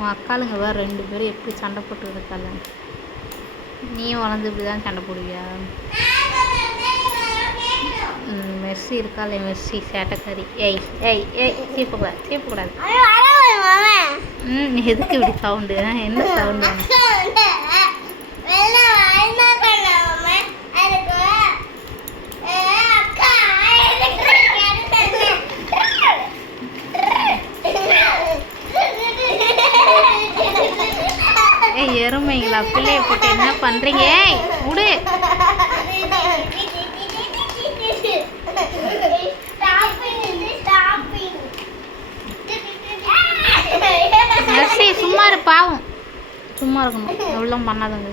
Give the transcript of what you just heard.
உன் அக்காளுங்க வேறு 2 பேரும் எப்படி சண்டை போட்டு இருக்காங்க. நீயும் வளர்ந்து இப்படி தான் சண்டை போடுவியா? மெர்சி இருக்காளே, மெர்சி சேட்டைக்காரி. ஏய் ஏய் ஏய் சீப்பக்கூடாது சீப்பக்கூடாது. எதுக்கு இப்படி சவுண்டு? என்ன சவுண்டு? ஏய் எருமைங்களா, பிள்ளைய போட்டு என்ன பண்ணுறீங்க? ஏய் விடு. மெர்சி சும்மா இரு, பாவம். சும்மா இருக்கணும், எவ்வளோ பண்ணாதுங்க.